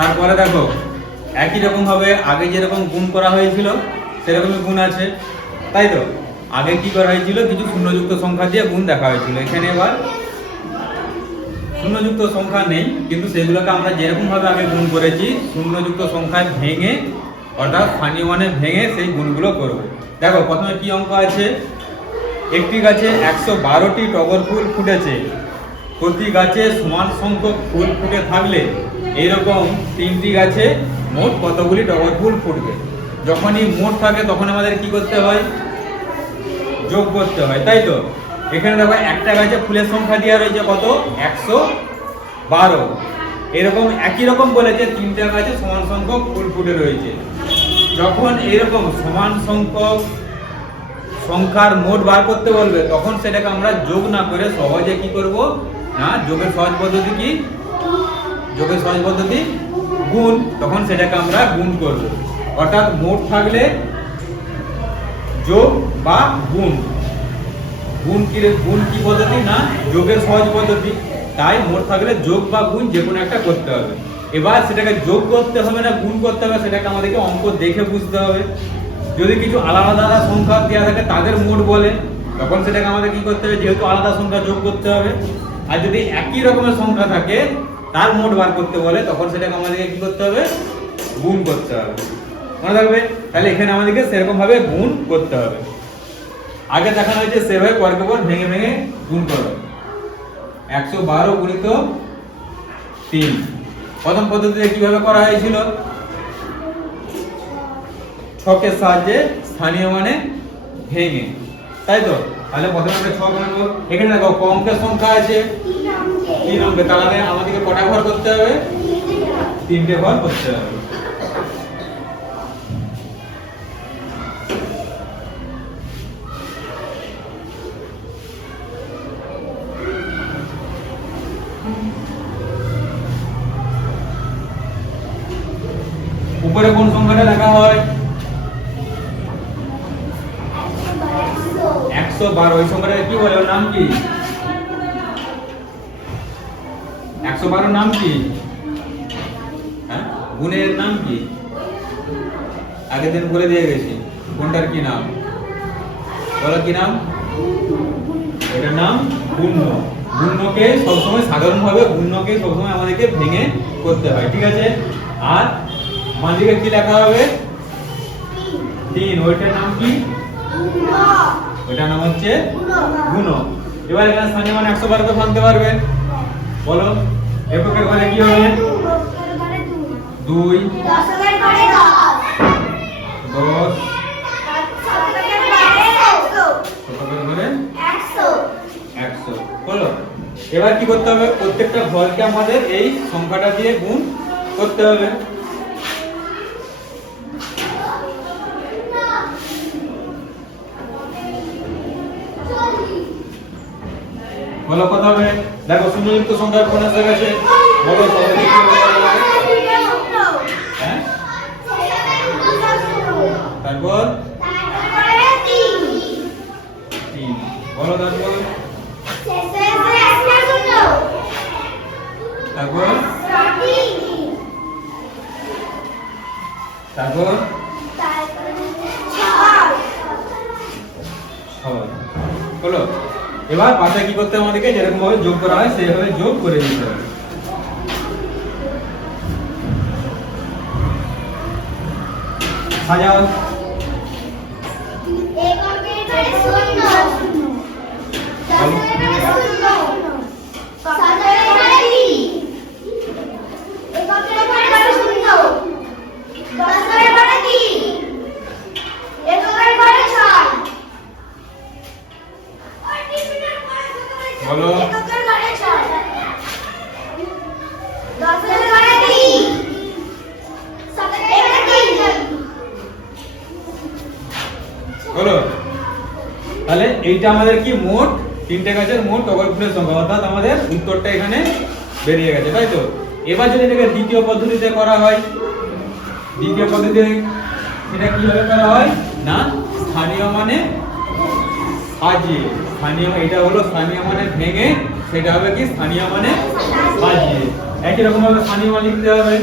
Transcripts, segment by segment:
তারপরে দেখো একই রকম ভাবে আগে যেরকম গুণ করা হয়েছিল সেরকমই গুণ আছে, তাই তো? আগে কি করা হয়েছিল, কিছু শূন্যযুক্ত সংখ্যা দিয়ে গুণ দেখা হয়েছিল। এখানে এবার শূন্যযুক্ত সংখ্যা নেই, কিন্তু সেগুলোকে আমরা যেরকম ভাবে আগে গুণ করেছি শূন্যযুক্ত সংখ্যায় ভেঙে, অর্থাৎ স্থানীয় মানে ভেঙে সেই গুণগুলো করব। দেখো প্রথমে কি অঙ্ক আছে, একটি গাছে 112টি টগর ফুল ফুটেছে, প্রতি গাছে সমান সংখ্যক ফুল ফুটে থাকলে এইরকম 3টি গাছে মোট কতগুলি টগর ফুল ফুটবে। যখনই মোট থাকে তখন আমাদের কি করতে হয়, যোগ করতে হয়, তাই তো? এখানে দেখো একটা গাছে ফুলের সংখ্যা দেওয়া রয়েছে কত, 112। এরকম একই রকম বলেছে 3টা গাছে সমান সংখ্যক ফুল ফুটে রয়েছে। যখন এরকম সমান সংখ্যক সংখ্যার মোট বার করতে বলবে তখন সেটাকে আমরা যোগ না করে সহজে কি করব না, যোগের সহজ পদ্ধতি কি, যোগের সহজ পদ্ধতি গুণ। তখন সেটাকে আমরা গুণ করব, অর্থাৎ মোট থাকলে যোগ বা গুণ। গুণ কি পদ্ধতি না, যোগের সহজ পদ্ধতি। তাই মোট থাকলে যোগ বা গুণ যে কোনো একটা করতে হবে। এবার সেটাকে যোগ করতে হবে না গুণ করতে হবে সেটাকে আমাদেরকে অঙ্ক দেখে বুঝতে হবে। যদি কিছু আলাদা আলাদা সংখ্যা দেওয়া থাকে তাদের মোট বলে, তখন সেটাকে আমাদের কি করতে হবে, যেহেতু আলাদা সংখ্যা যোগ করতে হবে। আর যদি একই রকমের সংখ্যা থাকে তার মোট বার করতে বলে তখন সেটাকে আমাদেরকে কি করতে হবে, গুণ করতে হবে। মনে থাকবে? তাহলে এখানে আমাদেরকে সেরকম ভাবে গুণ করতে হবে। আগে দেখানো হয়েছে সেভাবে পরকে পর ভেঙে ভেঙে গুণ করো। 112 গুণিত 3 প্রথম পদ্ধতিতে কিভাবে করা হয়েছিল, ছকের সাহায্যে স্থানীয় মানে ভেঙে, তাই তো? তাহলে প্রথমে আমরা ছক আনবো। এখানে দেখো অঙ্কের সংখ্যা আছে 3 অঙ্কে, তাহলে আমাদেরকে কটা ঘর করতে হবে, 3টে ঘর করতে হবে। উপরে কোন সংখ্যাটা লেখা হয়, 112। ওই সংখ্যাটা কি বলে, ওর নাম কি, 112 নাম কি, হ্যাঁ গুণের নাম কি, আগের দিন বলে দিয়ে গেছি। কোনটার কি নাম বলো, কি নাম, এটার নাম গুণ্য। গুণ্যকে সবসময় সাধারণভাবে গুণ্যকে সবসময় আমাদেরকে ভেঙে করতে হয়, ঠিক আছে? আর মাঝদিকে কি লেখা হবে, 3, ওইটার নাম কি, ওইটার নাম হচ্ছে গুণ। এবার এখানে স্থানীয় মান 112 কে ভাঙতে পারবে, বলো এককের ঘরে কি হবে, 2, 10, 100 বলো। এবার কি করতে হবে, প্রত্যেকটা ঘরকে আমাদের এই সংখ্যাটা দিয়ে গুণ করতে হবে। বলো কত হবে, দেখো শূন্যযুক্ত সংখ্যা কোন আছে গেছে, বলো সবাই কি হবে, হ্যাঁ তারপর 3 বলো, তারপর তারপর তারপর 6 বলো। এবার পাশে কি করতে হবে, আমাদেরকে যেরকম ভাবে যোগ করা হয় সেইভাবে যোগ করে দিতে হবে। সাজাও, বলো বলো। তাহলে এইটা আমাদের কি, মোট 3টে গাছের মোট টগর ফুলের সংখ্যা, অর্থাৎ আমাদের উত্তরটা এখানে বেরিয়ে গেছে, তাই তো? এবার যদি এটাকে দ্বিতীয় পদ্ধতিতে করা হয়, দ্বিতীয় পদ্ধতিতে এটা কিভাবে করা হয় না, স্থানীয় মানে সাজিয়ে, স্থানীয় এটা হলো স্থানীয় মানে ভেঙে, সেটা হবে কি স্থানীয় মানে সাজিয়ে। একই রকম ভাবে স্থানীয় মান লিখতে হবে,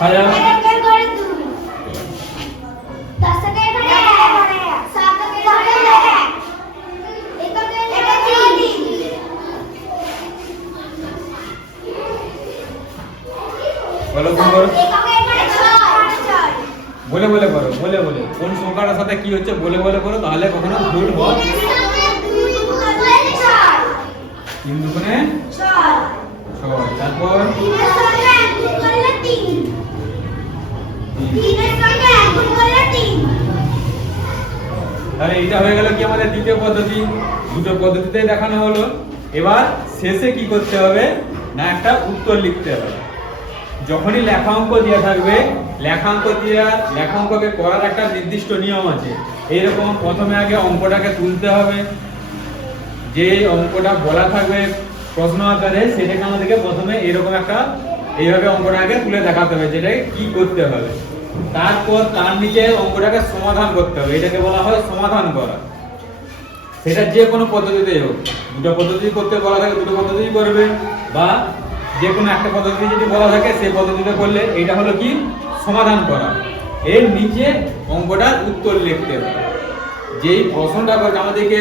সাজাও। বলো কোন করো, বলে বলে করো, বলে বলে কোন সংখ্যাটার সাথে কি হচ্ছে বলে বলে করো, তাহলে কখনো ভুল হয়। 3 দুগুণে 6, তারপর 3। তাহলে এটা হয়ে গেল কি আমাদের দ্বিতীয় পদ্ধতি। দুটো পদ্ধতিতে দেখানো হলো। এবার শেষে কি করতে হবে না, একটা উত্তর লিখতে হবে। যখনই লেখা অঙ্ক দেওয়া থাকবে, লেখা অঙ্ককে করার একটা নির্দিষ্ট নিয়ম আছে। এইরকম প্রথমে আগে অঙ্কটাকে তুলতে হবে, যে অঙ্কটা বলা থাকবে প্রশ্ন আকারে সেটাকে আমাদেরকে প্রথমে এরকম একটা এইভাবে অঙ্কটা আগে তুলে দেখাতে হবে, যেটা কি করতে হবে। তারপর তার নিচে অঙ্কটাকে সমাধান করতে হবে, এটাকে বলা হয় সমাধান করা। সেটা যে কোনো পদ্ধতিতেই হোক, দুটো পদ্ধতি করতে বলা থাকে দুটো পদ্ধতি করবে, বা যে কোনো একটা পদ্ধতি যদি বলা থাকে সেই পদ্ধতিতে করলে এটা হলো কি সমাধান করা। এর নিচে অঙ্কটার উত্তর লিখতে হবে। যেই প্রশ্নটা করে আমাদেরকে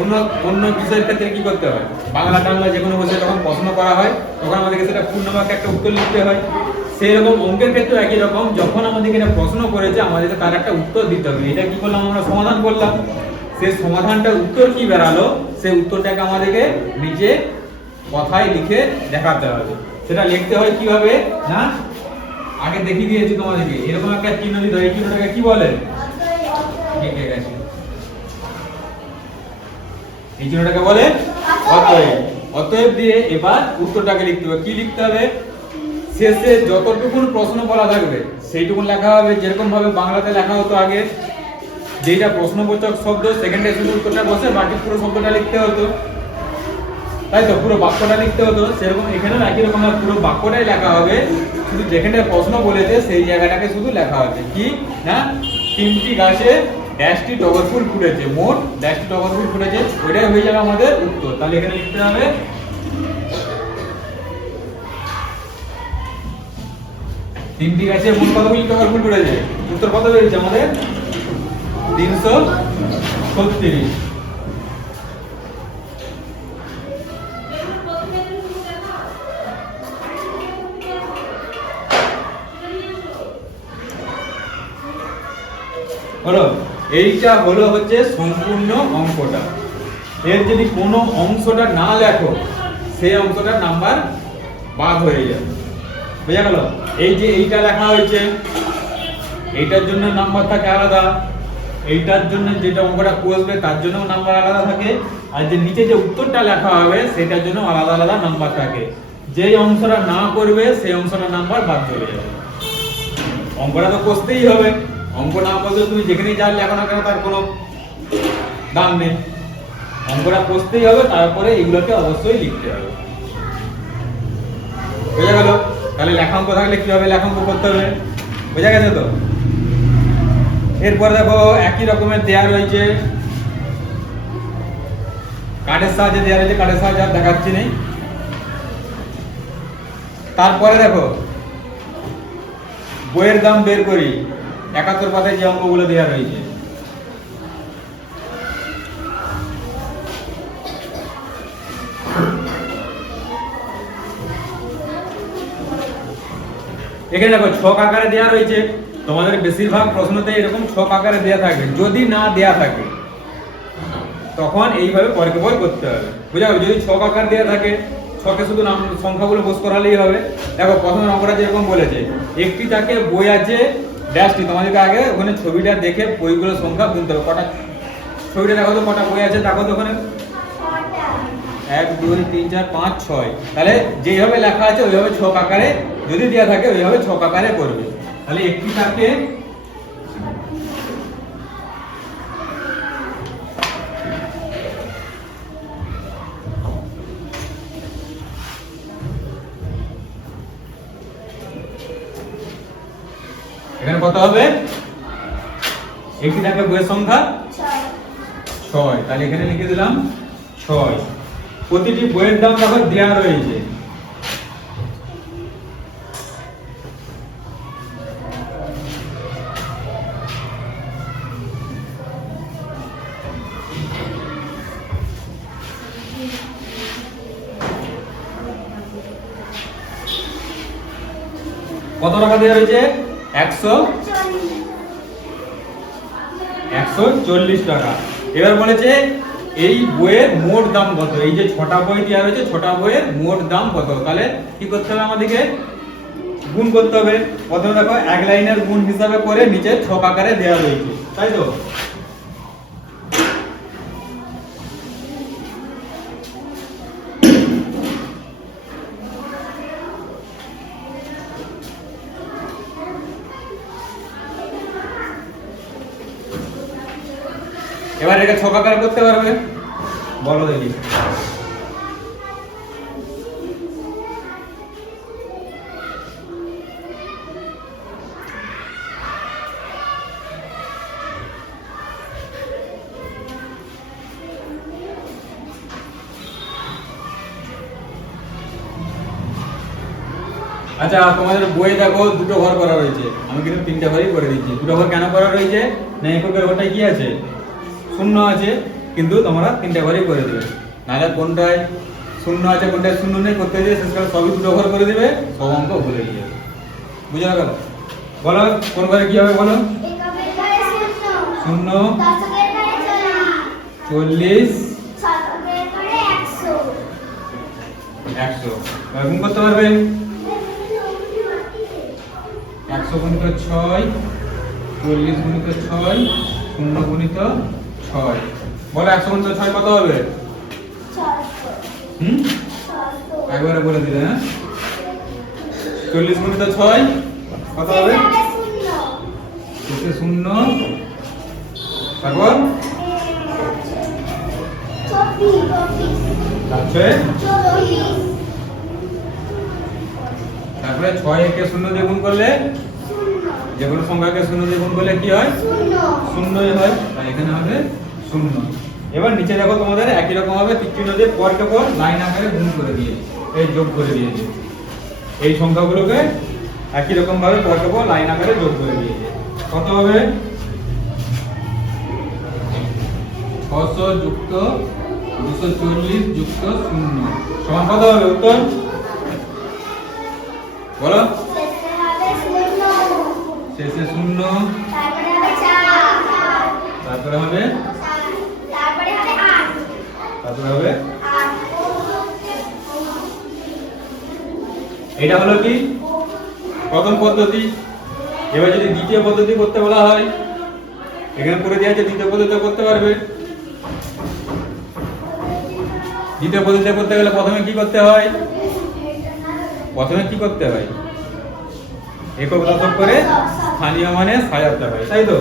অন্য অন্য বিষয়ের ক্ষেত্রে কি করতে হয়, বাংলা টাংলা যে কোনো বিষয়ে যখন প্রশ্ন করা হয় তখন আমাদেরকে সেটা পূর্ণ বাক্যে একটা উত্তর লিখতে হয়। সেই রকম অঙ্কের ক্ষেত্রে একই রকম, যখন আমাদেরকে এটা প্রশ্ন করেছে আমাদেরকে তার একটা উত্তর দিতে হবে। এটা কি করলাম, আমরা সমাধান করলাম। সেই সমাধানটার উত্তর কি বেরালো সেই উত্তরটাকে আমাদেরকে নিচে কথায় লিখে দেখাতে হবে। সেটা লিখতে হয় কিভাবে না, আগে দেখিয়ে দিয়েছি তোমাদেরকে। এরকম একটা চিহ্ন দিতে হয়, এই চিহ্নটাকে কি বলে, এই চিহ্নটাকে বলে অতএব। অতএব দিয়ে এবার উত্তরটাকে লিখতে হবে। কি লিখতে হবে, শেষে যতটুকু প্রশ্ন বলা থাকবে সেইটুকু লেখা হবে। যেরকম ভাবে বাংলাতে লেখা হতো আগে, যেটা প্রশ্নবোচক শব্দ সেকেন্ডে শুধু উত্তরটা বসে বাকি পুরো শব্দটা লিখতে হতো, তাই তো পুরো বাক্যটা লিখতে হতো। সেরকম এখানেও একই রকম পুরো বাক্যটাই লেখা হবে, শুধু যেখানে প্রশ্ন বলেছে সেই জায়গাটাকে শুধু লেখা হবে। কি না, 3টি গাছে ড্যাশটি টগর ফুল ফুটেছে, মোট ড্যাশটি টগর ফুল ফুটেছে, ওইটাই হয়ে যাবে আমাদের উত্তর। তাহলে এখানে লিখতে হবে 3টি গাছে মোট কতগুলি টগর ফুল ফুটেছে, উত্তর কত বেরিয়েছে আমাদের 336। হলো, এইটা হলো হচ্ছে সম্পূর্ণ অঙ্কটা। এর যদি কোনো অংশটা না লেখো সেই অংশটার নাম্বার বাদ হয়ে যাবে। বুঝা গেল? এই যে এইটা লেখা হয়েছে এইটার জন্য নাম্বার থাকে আলাদা, এইটার জন্য যেটা অঙ্কটা বসবে তার জন্য নাম্বার আলাদা থাকে, আর যে নিচে যে উত্তরটা লেখা হবে সেটার জন্য আলাদা আলাদা নাম্বার থাকে। যেই অংশটা না করবে সেই অংশটার নাম্বার বাদ চলে যাবে। অঙ্কটা তো কষতেই হবে, অঙ্ক না করলে তুমি যেখানেই যা লেখো না কেন তার কোনো দাম নেই। অঙ্কটা কষতেই হবে, তারপরে এগুলোকে অবশ্যই লিখতে হবে। বোঝা গেল? তাহলে লেখাঙ্ক থাকলে কিভাবে লেখাঙ্ক করতে হবে বোঝা গেছে তো? এরপরে দেখো একই রকমের দেয়া রয়েছে, কার্ডের সাহায্যে দেয়া রয়েছে, কার্ডের সাহায্যে আর দেখাচ্ছি নেই। তারপরে দেখো বইয়ের দাম বের করি, 71 পাতায় যে অঙ্কগুলো দেওয়া রয়েছে। এখানে দেখো ছক আকারে দেওয়া রয়েছে। তোমাদের বেশিরভাগ প্রশ্নতে এরকম ছক আকারে দেওয়া থাকবে। যদি না দেওয়া থাকে তখন এইভাবে পরকে পর করতে হবে। বুঝা গেল? যদি ছক আকার দেওয়া থাকে ছকে শুধু নাম সংখ্যাগুলো বস করালেই হবে। দেখো প্রথমে অঙ্কটা যেরকম বলেছে, একটি তাকে বই আছে ড্যাশটি, তোমাদেরকে আগে ওখানে ছবিটা দেখে বইগুলোর সংখ্যা গুনতে হবে। কটা ছবিটা দেখো তো, কটা বই আছে দেখো তো ওখানে, 1 2 3 4 5 6। তাহলে যেভাবে লেখা আছে ওইভাবে ছক আকারে যদি দেওয়া থাকে ওইভাবে ছক আকারে করবে। তাহলে একটি তাকে এখানে কত হবে, একটি থাকে বইয়ের সংখ্যা 6। তাহলে এখানে লিখে দিলাম 6। প্রতিটি বইয়ের দাম দেখো দেওয়া রয়েছে। কত টাকা দেওয়া হয়েছে? 140 টাকা। এবার বলেছে এই বইয়ের মোট দাম কত? এই যে 6টা বই দেওয়া হয়েছে, 6টা বইয়ের মোট দাম কত? তাহলে কি করতে হবে আমাদেরকে? গুণ করতে হবে। প্রথমে দেখো এক লাইনের গুণ হিসাবে করে নিচে ছক আকারে দেওয়া রয়েছে, তাই তো? এবার এটা ছক আকারে করতে পারবে? বলো দেখি। আচ্ছা, তোমাদের বইয়ে দেখো দুটো ঘর করা রয়েছে, আমি কিন্তু 3টে ঘরই করে দিচ্ছি। দুটো ঘর কেন করা রয়েছে? না এককের ঘরটায় কি আছে? শূন্য আছে, কিন্তু তোমরা 3টে ঘরই করে দেবে। নাহলে কোনটায় শূন্য আছে কোনটায় শূন্য নেই করতে দিয়ে শেষকালে সবই দুটো ঘর করে দিবে, সব অঙ্ক ভুলে গিয়ে যাবে। বুঝে গেল? বলো কোন ঘরে কি হবে বলো? শূন্য, 40, 100। গুণ করতে পারবে? 100 গুণিত 6, 40 গুণিত 6, 0 গুণিত 6। বলো 100 গুণিত 6 কত হবে? একবারে বলে দিলে। হ্যাঁ, 40 গুণিত 6 কত হবে? 0। তারপর তারপরে 6 একে 0 দিয়ে গুণ করলে, যে কোনো সংখ্যাকে 0 দিয়ে গুণ করলে কি হয়? শূন্যই হয়, তাই এখানে হবে 0। এবার নিচে দেখো তোমাদের একই রকম ভাবে তীরচিহ্ন দিয়ে পরকে পর লাইন আকারে গুণ করে দিয়েছি, এই যোগ করে দিয়েছি। এই সংখ্যাগুলোকে একই রকম ভাবে পরকে পর লাইন আকারে যোগ করে দিয়েছি। কত হবে? 600 যুক্ত 240 যুক্ত 0 সমান কত হবে? উত্তর বলো। শেষে 0, তারপরে হবে 8। এটা হলো কি প্রথম পদ্ধতি। এবার যদি দ্বিতীয় পদ্ধতি করতে বলা হয়, এখানে করে দেওয়া আছে দ্বিতীয় পদ্ধতি করতে পারবে। দ্বিতীয় পদ্ধতি করতে গেলে প্রথমে কি করতে হয়? একক দশক করে স্থানীয় মানে সাজাতে হয়, তাই তো?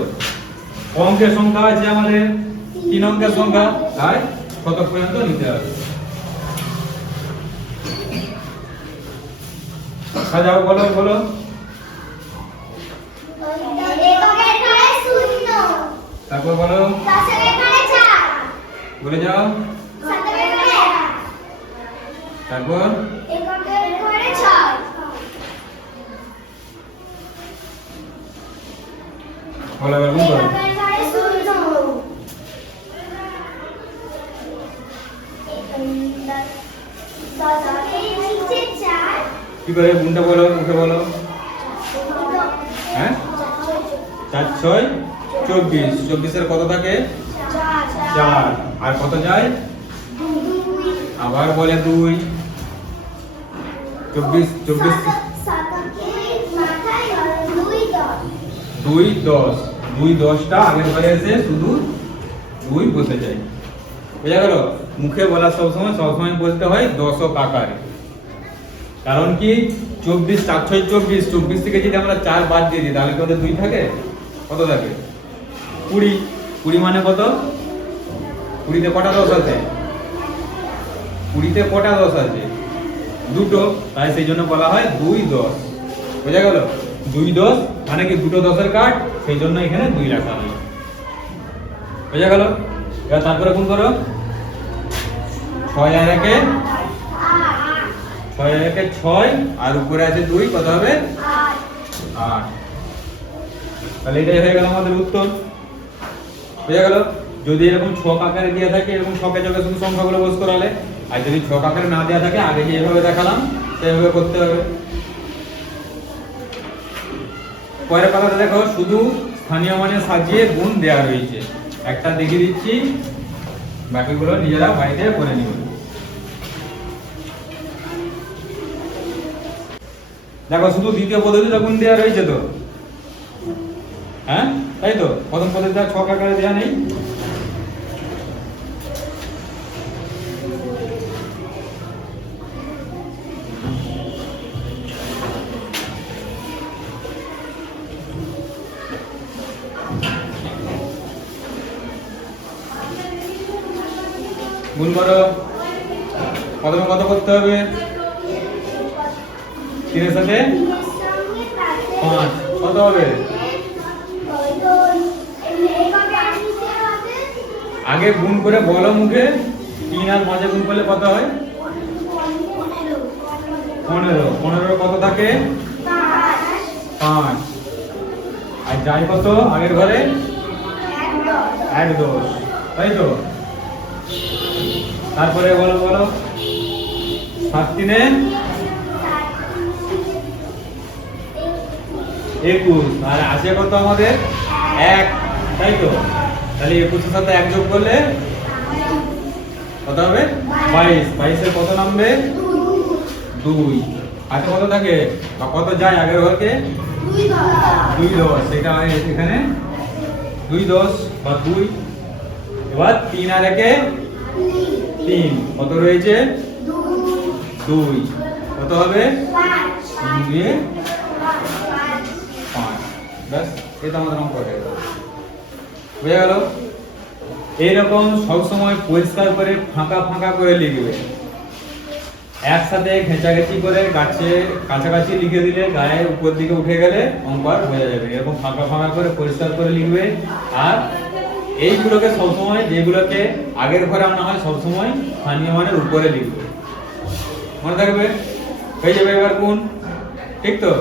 অঙ্কের সংখ্যা আছে আমাদের 3 অঙ্কের সংখ্যা, তাই শতক পর্যন্ত নিতে হবে। সাজাও, বলো বলো। তারপর বলো, বলে যাও। তারপর বলো, এবার গুণ করো। কি করে গুণটা বলো, মুখে বলো। হ্যাঁ, 4 6 24। 24 কত থাকে? 4। আর কত যায়? আবার বলে 2। 24 2 10। 2 10টা আগের ঘরে এসে শুধু 2 বসে যায়। বুঝা গেল? মুখে বলা সবসময় বলতে হয় দশক আকারে। কারণ কি 24 4 6 24। 24 থেকে যদি আমরা 4 বাদ দিয়ে দিই তাহলে কি ওদের 2 থাকে? কত থাকে? 20। 20 মানে কত? 20তে কটা 10 আছে? 20তে কটা 10 আছে? দুটো, তাই সেই জন্য বলা হয় 2 10। বুঝা গেল? 2 10 মানে কি দুটো 10-এর কাট, সেই জন্য এখানে 2 লেখা হলো। বুঝা গেল? এবার তারপরে গুণ করো। 6 আর 1 6 আর উপরে আছে 2, কত হবে? 8। তাহলে এটাই হয়ে গেল আমাদের উত্তর। বুঝা গেল? যদি এরকম ছক আকারে দেওয়া থাকে এরকম ছকে ছকে শুধু সংখ্যাগুলো বস করালে, আর যদি ছক আকারে না দেওয়া থাকে আগে যেভাবে দেখালাম সেভাবে করতে হবে। পরের কথাটা দেখো, শুধু স্থানীয় মানে সাজিয়ে গুণ দেওয়া রয়েছে। একটা দেখিয়ে দিচ্ছি, বাকিগুলো নিজেরা বাড়িতে করে নিবে। দেখো শুধু দ্বিতীয় পদ্ধতিতে গুণ দেওয়া রয়েছে তো, হ্যাঁ তাই তো, প্রথম পদ্ধতিটা ছক আকারে দেওয়া নেই। গুণ করো, প্রথমে কত করতে হবে? 3 এর সাথে 5 কত হবে? আগে গুণ করে বলো মুখে, 3 আর 5 গুণ করলে কত হয়? 15। 15 কত থাকে? 5। আর যাই কত আগের ঘরে? 1 10, তাই তো। তারপরে বলো বলো, 7 3 21, আর আছে কত আমাদের? 1, তাই তো। তাহলে 21 এর সাথে 1 যোগ করলে কত হবে? 22। 22 এর কত নামবে? 2। হাতে কত থাকে বা কত যায় আগের ঘরকে? 2 10। এটা এখানে 2 10 বা 2। এবার 3 আর 1 এ 3 কত রয়েছে? 2 কত হবে? 3 দিয়ে 5। ব্যাস, এটা আমাদের অঙ্ক হয়ে গেল। বুঝে গেল? এইরকম সবসময় পরিষ্কার করে ফাঁকা ফাঁকা করে লিখবে। একসাথে ঘেঁচাঘেঁচি করে গাছে কাছাকাছি লিখে দিলে গায়ে উপর দিকে উঠে গেলে অঙ্ক আর বোঝা যাবে। এরকম ফাঁকা ফাঁকা করে পরিষ্কার করে লিখবে। আর এইগুলোকে সবসময়, যেগুলোকে আগের ঘরে আনা হয় সবসময় স্থানীয় মানের উপরে লিখবে। মনে থাকবে? হয়ে যাবে এবার গুণ, ঠিক তো?